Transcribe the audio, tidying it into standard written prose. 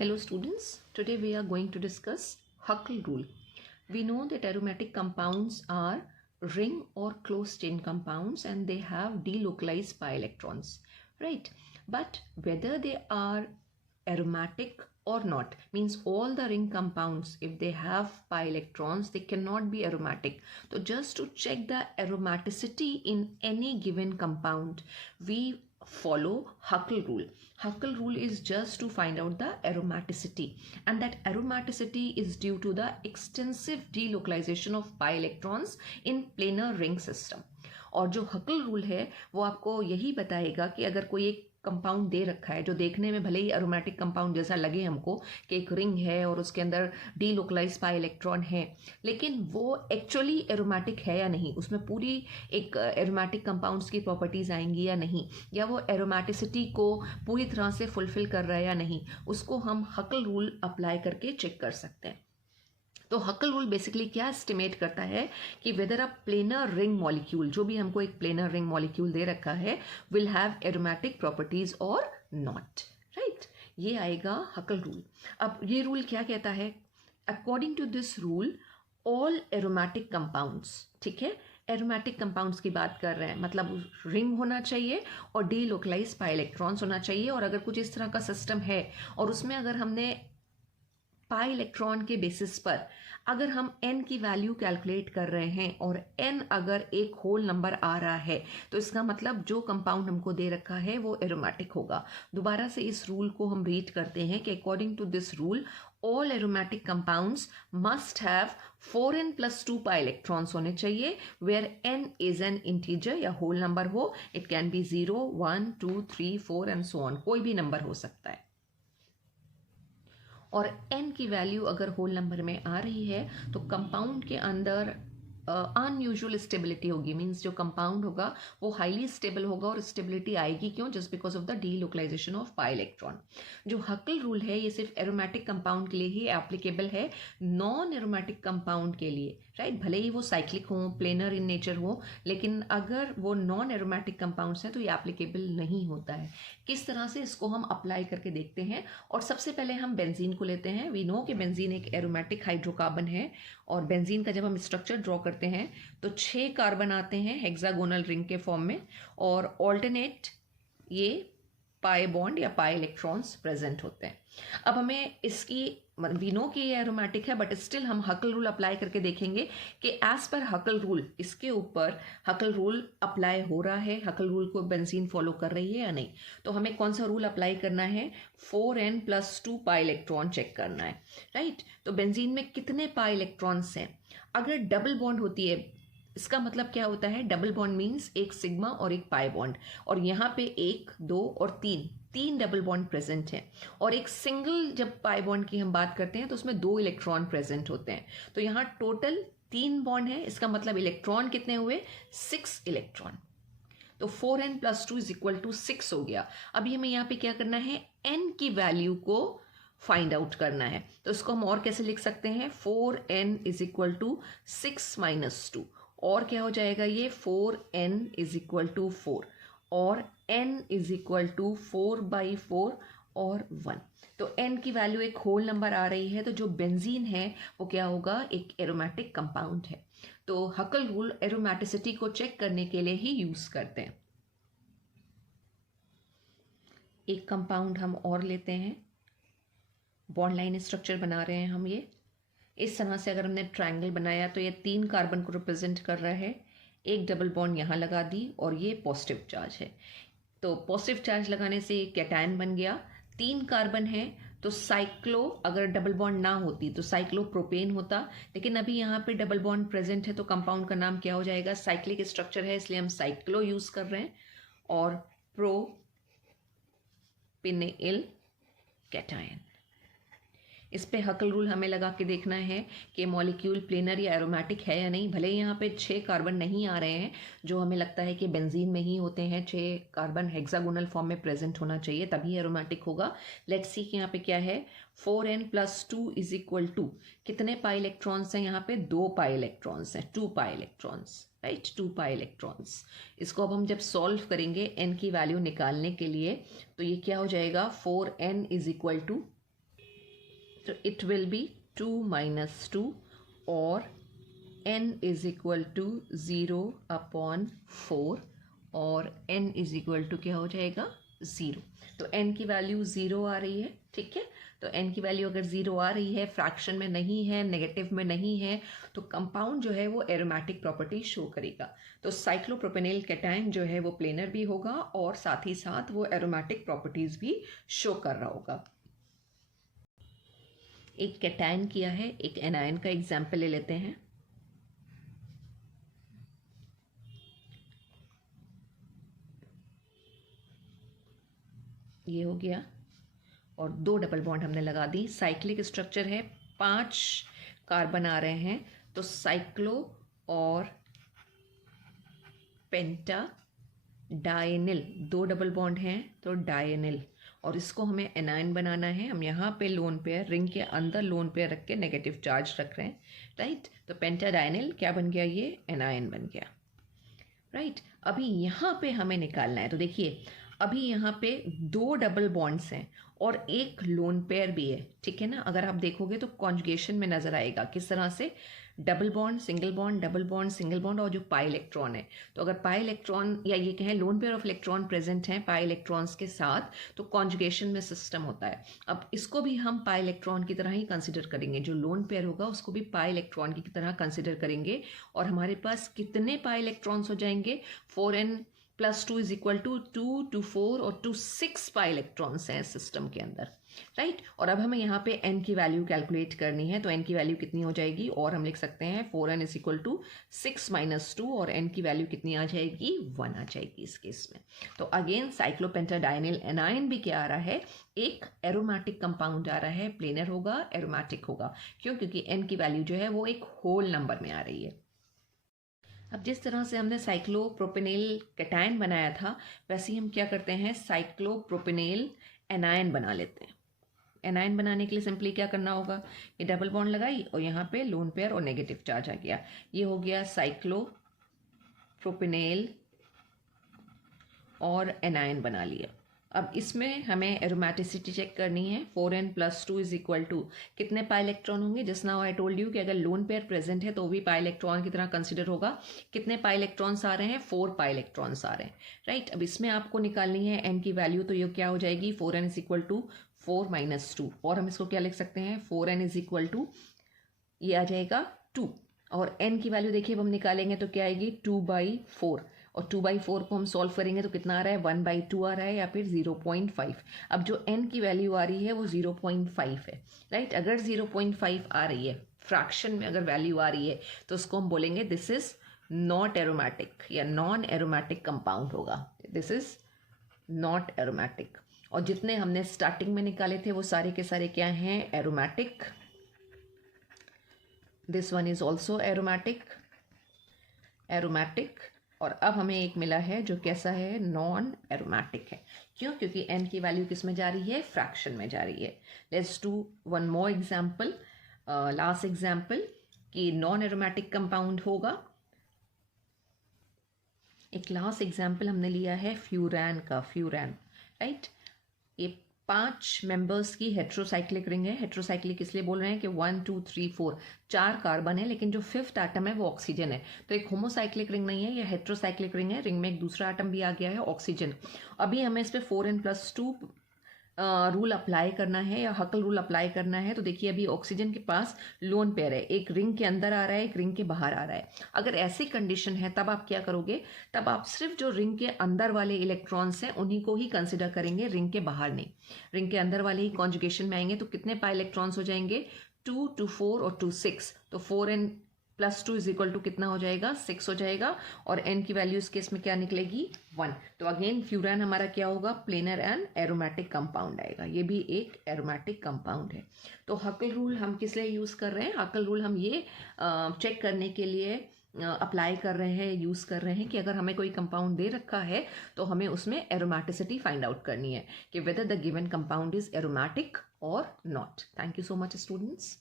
Hello students, today we are going to discuss Huckel rule. We know that aromatic compounds are ring or closed chain compounds and they have delocalized pi electrons, right? But whether they are aromatic or not means all the ring compounds, if they have pi electrons, they cannot be aromatic. So just to check the aromaticity in any given compound, we follow Huckel rule. Huckel rule is just to find out the aromaticity, and that aromaticity is due to the extensive delocalization of pi electrons in planar ring system. और जो Huckel rule है वो आपको यही बताएगा कि अगर कोई एक कंपाउंड दे रखा है जो देखने में भले ही एरोमेटिक कंपाउंड जैसा लगे हमको कि एक रिंग है और उसके अंदर डीलोकलाइज पाई इलेक्ट्रॉन है, लेकिन वो एक्चुअली एरोमेटिक है या नहीं, उसमें पूरी एक एरोमेटिक कंपाउंड्स की प्रॉपर्टीज आएंगी या नहीं, या वो एरोमेटिसिटी को पूरी तरह से फुलफिल कर रहा है या नहीं, उसको हम हकल रूल अप्लाई करके चेक कर सकते हैं. तो हकल रूल बेसिकली क्या एस्टिमेट करता है कि वेदर अ प्लेनर रिंग मॉलिक्यूल, जो भी हमको एक प्लेनर रिंग मॉलिक्यूल दे रखा है, विल हैव एरोमेटिक प्रॉपर्टीज और नॉट, राइट. ये आएगा हकल रूल. अब ये रूल क्या कहता है? According to this rule all aromatic compounds, ठीक है, एरोमेटिक कंपाउंड्स की बात कर रहे हैं, मतलब रिंग होना चाहिए और डीलोकलाइज पाई इलेक्ट्रॉन्स होना चाहिए. और अगर कुछ इस तरह का सिस्टम है और उसमें अगर हमने पाई इलेक्ट्रॉन के बेसिस पर अगर हम n की वैल्यू कैलकुलेट कर रहे हैं और n अगर एक होल नंबर आ रहा है, तो इसका मतलब जो कंपाउंड हमको दे रखा है वो एरोमेटिक होगा. दोबारा से इस रूल को हम रीड करते हैं कि according to this rule all aromatic compounds must have 4n + 2 pi electrons होने चाहिए, where n is an integer या होल नंबर हो. It can be 0, 1, 2, 3, 4 and so on, कोई भी नंबर हो सकता है. और n की वैल्यू अगर होल नंबर में आ रही है तो कंपाउंड के अंदर अनयूजुअल स्टेबिलिटी होगी. मीन्स जो कंपाउंड होगा वो हाईली स्टेबल होगा. और स्टेबिलिटी आएगी क्यों? Just because of the delocalization of pi electron. जो हकल रूल है ये सिर्फ एरोमेटिक कंपाउंड के लिए ही एप्लीकेबल है, नॉन एरोमेटिक कंपाउंड के लिए, राइट. भले ही वो साइक्लिक हो, प्लेनर इन नेचर हो, लेकिन अगर वो नॉन एरोमेटिक कंपाउंड्स हैं तो ये एप्लीकेबल नहीं होता है. किस तरह से इसको हम अप्लाई करके देखते हैं. और सबसे पहले हम बेंजीन को लेते हैं. वी नो कि बेंजीन एक एरोमेटिक हाइड्रोकार्बन है और बेंजीन का जब हम स्ट्रक्चर ड्रॉ करते हैं तो 6 कार्बन आते हैं हेक्सागोनल रिंग के फॉर्म में और ऑल्टरनेट ये पाई बॉन्ड या पाई इलेक्ट्रॉन्स प्रेजेंट होते हैं. अब हमें इसकी वी नो कि ये एरोमेटिक है, बट स्टिल हम हकल रूल अप्लाई करके देखेंगे कि एज पर हकल रूल इसके ऊपर हकल रूल अप्लाई हो रहा है, हकल रूल को बेंजीन फॉलो कर रही है या नहीं. तो हमें कौन सा रूल अप्लाई करना है? 4n + 2 पाई इलेक्ट्रॉन चेक करना है, राइट. तो बेंजीन में कितने पाई इलेक्ट्रॉन्स हैं? अगर डबल बॉन्ड होती है, इसका मतलब क्या होता है? डबल बॉन्ड मीन्स एक सिग्मा और एक पाई बॉन्ड, और यहाँ पे 1, 2 और 3 डबल बॉन्ड प्रेजेंट हैं. और एक सिंगल जब पाई बॉन्ड की हम बात करते हैं तो उसमें 2 इलेक्ट्रॉन प्रेजेंट होते हैं. तो यहाँ टोटल 3 बॉन्ड है. इसका मतलब इलेक्ट्रॉन कितने हुए? 6 इलेक्ट्रॉन. तो 4n + 2 = 6 हो गया. अभी हमें यहाँ पे क्या करना है? n की वैल्यू को फाइंड आउट करना है. तो इसको हम और कैसे लिख सकते हैं? 4n = 6 - 2. और क्या हो जाएगा ये? 4n = 4 और n = 4/4 और 1. तो n की वैल्यू एक होल नंबर आ रही है, तो जो बेंजीन है वो क्या होगा? एक एरोमेटिक कंपाउंड है. तो हकल रूल एरोमेटिसिटी को चेक करने के लिए ही यूज करते हैं. एक कंपाउंड हम और लेते हैं. बॉन्ड लाइन स्ट्रक्चर बना रहे हैं हम. ये इस तरह से अगर हमने ट्रायंगल बनाया तो ये 3 कार्बन को रिप्रेजेंट कर रहा है. एक डबल बॉन्ड यहाँ लगा दी और ये पॉजिटिव चार्ज है. तो पॉजिटिव चार्ज लगाने से कैटायन बन गया. 3 कार्बन है तो साइक्लो, अगर डबल बॉन्ड ना होती तो साइक्लोप्रोपेन होता, लेकिन अभी यहाँ पे डबल बॉन्ड प्रेजेंट है तो कंपाउंड का नाम क्या हो जाएगा? साइक्लिक स्ट्रक्चर है, इसलिए हम साइक्लो यूज कर रहे हैं. और प्रोपिनेल कैटायन. इस पे हकल रूल हमें लगा के देखना है कि मॉलिक्यूल प्लेनर या एरोमेटिक है या नहीं. भले ही यहाँ पे 6 कार्बन नहीं आ रहे हैं जो हमें लगता है कि बेंजीन में ही होते हैं. 6 कार्बन हेक्सागोनल फॉर्म में प्रेजेंट होना चाहिए तभी एरोमेटिक होगा. लेट्स सी कि यहाँ पे क्या है? 4n + 2 = कितने पाई इलेक्ट्रॉन्स हैं? यहाँ पे 2 पाई इलेक्ट्रॉन्स हैं. 2 pi electrons, right. 2 pi electrons. इसको अब हम जब सॉल्व करेंगे n की वैल्यू निकालने के लिए तो ये क्या हो जाएगा? 4n = तो इट विल बी 2 - 2 और n इज इक्वल टू 0/4 और n इज इक्वल टू क्या हो जाएगा 0। तो n की वैल्यू 0 आ रही है, ठीक है। तो n की वैल्यू अगर 0 आ रही है, फ्रैक्शन में नहीं है, नेगेटिव में नहीं है, तो कंपाउंड जो है वो एरोमेटिक प्रॉपर्टी शो करेगा। तो साइक्लोप्रोपेनिल कैटायन जो है वो प्लेनर भी होगा और साथ ही साथ वो एरोमेटिक प्रॉपर्टीज भी शो कर रहा होगा। एक कैटायन किया है, एक एनायन का एग्जाम्पल ले लेते हैं। ये हो गया और 2 डबल बॉन्ड हमने लगा दी। साइक्लिक स्ट्रक्चर है, 5 कार्बन आ रहे हैं, तो साइक्लो और पेंटा डायनिल, 2 डबल बॉन्ड हैं तो डायनिल, और इसको हमें एनायन बनाना है। हम यहाँ पे लोन पेयर, रिंग के अंदर लोन पेयर रख के नेगेटिव चार्ज रख रहे हैं, राइट। तो पेंटा डायनिल क्या बन गया, ये एनायन बन गया, राइट। अभी यहाँ पे हमें निकालना है, तो देखिए अभी यहाँ पे 2 डबल बॉन्ड्स हैं और एक लोन पेयर भी है, ठीक है ना। अगर आप देखोगे तो कॉन्जुगेशन में नजर आएगा किस तरह से, double bond single bond, double bond single bond और जो पाई इलेक्ट्रॉन है। तो अगर पाई इलेक्ट्रॉन या ये कहें lone pair of electron present हैं पाई इलेक्ट्रॉन्स के साथ, तो कॉन्जुगेशन में सिस्टम होता है। अब इसको भी हम पाई इलेक्ट्रॉन की तरह ही कंसिडर करेंगे, जो लोन पेयर होगा उसको भी पाई इलेक्ट्रॉन की तरह कंसिडर करेंगे। और हमारे पास कितने पाई इलेक्ट्रॉन्स हो जाएंगे, 4n + 2 is equal to 2 to 4 और 2 6 पाई इलेक्ट्रॉन्स हैं सिस्टम के अंदर, राइट। और अब हमें यहाँ पे n की वैल्यू कैलकुलेट करनी है, तो n की वैल्यू कितनी हो जाएगी, और हम लिख सकते हैं 4n इज इक्वल टू 6 - 2 और n की वैल्यू कितनी आ जाएगी, 1 आ जाएगी इस केस में। तो अगेन साइक्लोपेंटाडाइनिल एनायन भी क्या आ रहा है, एक एरोमेटिक कंपाउंड आ रहा है, प्लेनर होगा, एरोमेटिक होगा। क्यों, क्योंकि n की वैल्यू जो है वो एक होल नंबर में आ रही है। अब जिस तरह से हमने साइक्लोप्रोपेनिल कैटायन बनाया था, वैसे ही हम क्या करते हैं, साइक्लोप्रोपेनिल एनायन बना लेते हैं। एनायन बनाने के लिए सिंपली क्या करना होगा, ये डबल बॉन्ड लगाई और यहाँ पे लोन पेयर और नेगेटिव चार्ज आ गया, ये हो गया साइक्लोप्रोपेनिल और एनायन बना लिया। अब इसमें हमें एरोमेटिसिटी चेक करनी है। 4n + 2 इज इक्वल टू कितने पाई इलेक्ट्रॉन होंगे, just now I told you कि अगर लोन पेयर प्रेजेंट है तो भी पाई इलेक्ट्रॉन की तरह कंसिडर होगा। कितने पाई इलेक्ट्रॉन्स आ रहे हैं, 4 पाई इलेक्ट्रॉन्स आ रहे हैं, राइट। अब इसमें आपको निकालनी है n की वैल्यू, तो ये क्या हो जाएगी, 4n इज इक्वल टू 4 - 2, और हम इसको क्या लिख सकते हैं, 4n इज इक्वल टू ये आ जाएगा 2, और n की वैल्यू देखिए हम निकालेंगे तो क्या आएगी, 2/4, और 2/4 को हम सॉल्व करेंगे तो कितना आ रहा है, 1/2 आ रहा है या फिर 0.5। अब जो n की वैल्यू आ रही है वो 0.5 है, राइट। अगर 0.5 आ रही है, फ्रैक्शन में अगर वैल्यू आ रही है, तो उसको हम बोलेंगे दिस इज नॉट एरोमेटिक या नॉन एरोमेटिक कंपाउंड होगा, दिस इज नॉट एरोमेटिक। और जितने हमने स्टार्टिंग में निकाले थे वो सारे के सारे क्या हैं, aromatic. This one is also aromatic, aromatic. और अब हमें एक मिला है जो कैसा है, नॉन एरोमेटिक है। क्यों, क्योंकि n की वैल्यू किस में जा रही है, फ्रैक्शन में जा रही है। Let's do one more example, last example, कि नॉन एरोमेटिक कंपाउंड होगा। एक लास्ट एग्जाम्पल हमने लिया है फ्यूरान का, फ्यूरान, राइट। ये 5 मेंबर्स की हेट्रोसाइक्लिक रिंग है। हेट्रोसाइक्लिक इसलिए बोल रहे हैं कि 1 2 3 4 4 कार्बन है, लेकिन जो 5th एटम है वो ऑक्सीजन है। तो एक होमोसाइक्लिक रिंग नहीं है, ये हेट्रोसाइक्लिक रिंग है। रिंग में एक दूसरा एटम भी आ गया है, ऑक्सीजन। अभी हमें इस पर 4n + 2 रूल अप्लाई करना है या हकल रूल अप्लाई करना है। तो देखिए अभी ऑक्सीजन के पास लोन पेयर है, एक रिंग के अंदर आ रहा है, एक रिंग के बाहर आ रहा है। अगर ऐसी कंडीशन है तब आप क्या करोगे, तब आप सिर्फ जो रिंग के अंदर वाले इलेक्ट्रॉन्स हैं उन्हीं को ही कंसिडर करेंगे, रिंग के बाहर नहीं। रिंग के अंदर वाले ही कॉन्जुगेशन में आएंगे, तो कितने पाई इलेक्ट्रॉन्स हो जाएंगे, 2 to 4 और 2 6। तो 4n + 2 इज इक्वल टू कितना हो जाएगा, 6 हो जाएगा। और n की वैल्यू इस केस में क्या निकलेगी, 1। तो अगेन फ्यूरान हमारा क्या होगा, प्लेनर एंड एरोमेटिक कंपाउंड आएगा। ये भी एक एरोमेटिक कंपाउंड है। तो हकल रूल हम किस लिए यूज़ कर रहे हैं, हकल रूल हम ये चेक करने के लिए अप्लाई कर रहे हैं, यूज़ कर रहे हैं कि अगर हमें कोई कंपाउंड दे रखा है तो हमें उसमें एरोमेटिसिटी फाइंड आउट करनी है कि whether the given compound is aromatic और not. Thank you so much students.